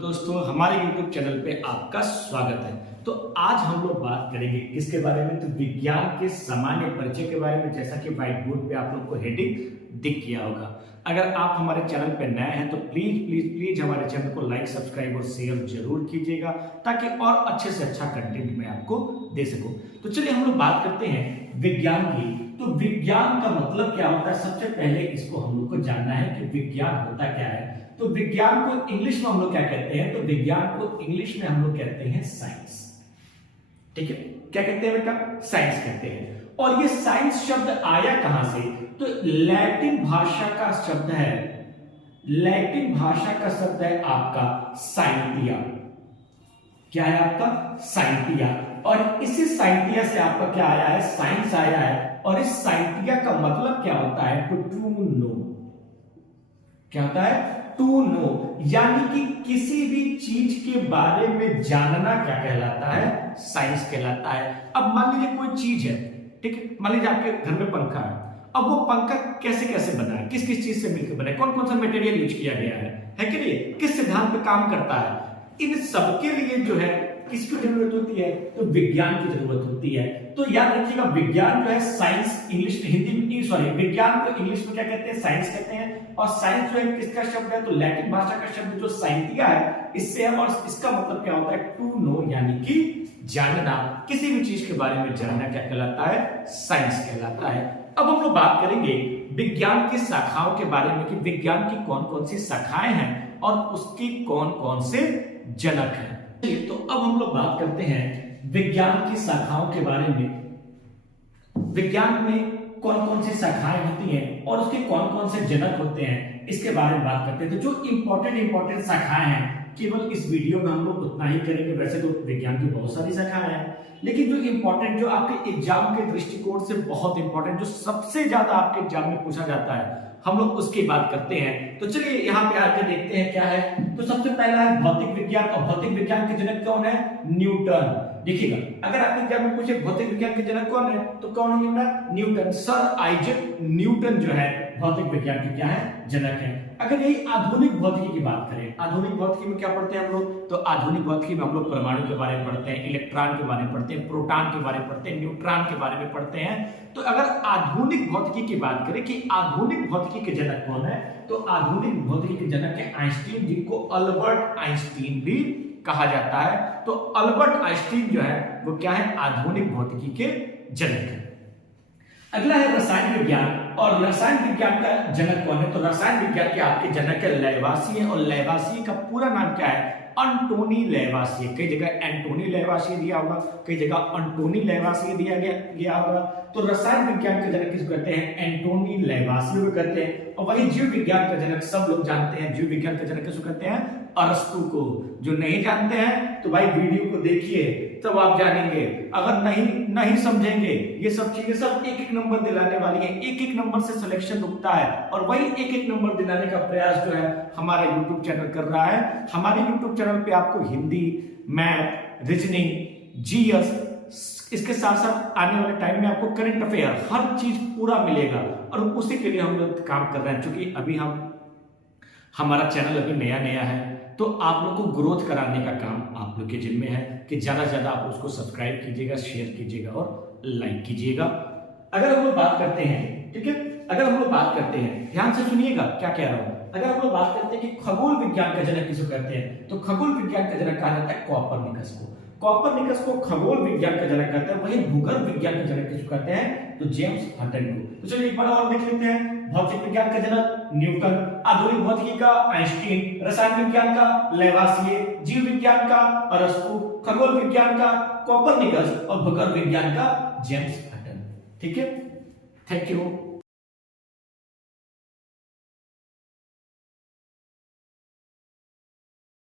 दोस्तों हमारे YouTube channel पे आपका स्वागत है। तो आज हम लोग बात करेंगे किसके बारे में, तो विज्ञान के सामान्य परिचय के बारे में। जैसा कि व्हाइट बोर्ड पे आप लोग को हेडिंग दिख गया होगा। अगर आप हमारे चैनल पे नए हैं तो प्लीज प्लीज प्लीज हमारे चैनल को लाइक, सब्सक्राइब और शेयर जरूर कीजिएगा ताकि और अच्छे से अच्छा कंटेंट मैं आपको दे सकूं। तो चलिए हम लोग बात करते हैं विज्ञान की। तो विज्ञान का मतलब क्या होता है, सबसे पहले इसको हम लोग को जानना है कि विज्ञान होता क्या है। तो विज्ञान को इंग्लिश में हम लोग क्या कहते हैं, तो विज्ञान को इंग्लिश में हम लोग कहते हैं साइंस। ठीक है, क्या कहते हैं बेटा, साइंस कहते हैं। और ये साइंस शब्द आया कहां से, तो लैटिन भाषा का शब्द है, लैटिन भाषा का शब्द है आपका साइंटिया। क्या है आपका, साइंटिया। और इसी साइंटिया से आपका क्या आया है, साइंस आया है। और इस साइंटिया का मतलब क्या होता है, टू नो। क्या होता है, टू नो, यानी कि किसी भी चीज के बारे में जानना क्या कहलाता है, साइंस कहलाता है। अब मान लीजिए कोई चीज है, ठीक है, मान लीजिए आपके घर में पंखा है। अब वो पंखा कैसे कैसे बना है, किस किस चीज से मिलकर बना है, कौन कौन सा मटेरियल यूज किया गया है कि नहीं, किस सिद्धांत पे काम करता है, इन सबके लिए जो है किसकी जरूरत होती है, तो विज्ञान की जरूरत होती है। तो याद रखिएगा, विज्ञान जो है साइंस इंग्लिश हिंदी में, सॉरी, विज्ञान को इंग्लिश में क्या कहते हैं, साइंस कहते हैं। और साइंस जो है किसका शब्द है, तो लैटिन भाषा का शब्द जो साइंटिया है, इससे है। और इसका मतलब क्या होता है, टू नो, यानी कि जानना, किसी भी चीज के बारे में जानना क्या कहलाता है, साइंस कहलाता है। अब हम लोग बात करेंगे विज्ञान की शाखाओं के बारे में कि विज्ञान की कौन कौन सी शाखाएं हैं और उसकी कौन कौन से जनक हैं। तो अब हम लोग बात करते हैं विज्ञान की शाखाओं के बारे में। विज्ञान में कौन कौन सी शाखाएं होती हैं और उसके कौन कौन से जनक होते हैं, इसके बारे में बात करते हैं। तो जो इंपॉर्टेंट शाखाएं हैं, केवल इस वीडियो में हम लोग उतना ही करेंगे। वैसे तो विज्ञान की बहुत सारी शाखाएं हैं, लेकिन जो इंपॉर्टेंट, जो आपके एग्जाम के दृष्टिकोण से बहुत इंपॉर्टेंट, जो सबसे ज्यादा आपके एग्जाम में पूछा जाता है, हम लोग उसकी बात करते हैं। तो चलिए यहाँ पे आकर देखते हैं क्या है। तो सबसे पहला है भौतिक विज्ञान। और भौतिक विज्ञान के जनक कौन है, न्यूटन। देखिएगा, अगर आपके एग्जाम में पूछे भौतिक विज्ञान के जनक कौन है, तो कौन होंगे, न्यूटन। सर आइजैक न्यूटन जो है भौतिक विज्ञान के क्या है, जनक है। अगर यही आधुनिक भौतिकी की बात करें, आधुनिक भौतिकी में क्या पढ़ते हैं हम लोग, तो आधुनिक भौतिकी में हम लोग परमाणु के बारे में पढ़ते हैं, इलेक्ट्रॉन के बारे में पढ़ते हैं, प्रोटॉन के बारे में पढ़ते हैं, न्यूट्रॉन के बारे में पढ़ते हैं। तो अगर आधुनिक भौतिकी की बात करें कि आधुनिक भौतिकी के जनक कौन है, तो आधुनिक भौतिकी के जनक है आइंस्टीन, जिनको अल्बर्ट आइंस्टीन भी कहा जाता है। तो अल्बर्ट आइंस्टीन जो है वो क्या है, आधुनिक भौतिकी के जनक है। अगला है रसायन विज्ञान। और रसायन विज्ञान का जनक कौन है, तो रसायन विज्ञान के आपके जनक है लैवासिए। और लैवासिए का पूरा नाम क्या है, अंटोनी लैवासिए। कई जगह एंटोनी लैवासिए दिया होगा, कई जगह अंटोनी लैवासिए दिया गया होगा। तो रसायन विज्ञान के जनक किसको कहते हैं, एंटोनी लैवासिए को कहते हैं। और वही जीव विज्ञान का जनक सब लोग जानते हैं, जीव विज्ञान का जनक किसको कहते हैं, अरस्तु को। जो नहीं जानते हैं तो भाई वीडियो को देखिए, तब आप जानेंगे। अगर नहीं समझेंगे, ये सब चीजें सब एक एक नंबर दिलाने वाली है, एक एक नंबर से सिलेक्शन रुकता है। और वही एक एक नंबर दिलाने का प्रयास जो है हमारा यूट्यूब चैनल कर रहा है। हमारे यूट्यूब चैनल पे आपको हिंदी, मैथ, रीजनिंग, जीएस, इसके साथ साथ आने वाले टाइम में आपको करंट अफेयर, हर चीज पूरा मिलेगा। और उसी के लिए हम लोग काम कर रहे हैं, क्योंकि अभी हमारा चैनल अभी नया है, तो आप लोग को ग्रोथ कराने का काम आप लोग के जिम्मे है कि ज्यादा से ज्यादा आप उसको सब्सक्राइब कीजिएगा, शेयर कीजिएगा और लाइक कीजिएगा। अगर हम लोग बात करते हैं, ठीक है, अगर हम लोग बात करते हैं, ध्यान से सुनिएगा क्या कह रहा हूं। अगर हम लोग बात करते हैं कि खगोल विज्ञान का जनक किसको कहते हैं, तो खगोल विज्ञान का जनक कहा जाता है कॉपरनिकस को। कॉपरनिकस को खगोल विज्ञान का जनक कहते हैं। वही भूगर्भ विज्ञान का जनक किसको कहते हैं, तो जेम्स हटन को। तो चलिए एक बार और देख लेते हैं। भौतिक विज्ञान का जनक न्यूटन, आधुनिक भौतिकी का आइंस्टीन, रसायन विज्ञान का लैवासिए, जीव विज्ञान का अरस्तु, खगोल विज्ञान का कॉपरनिकस और भूगर्भ विज्ञान का जेम्स हटन। ठीक है, थैंक यू।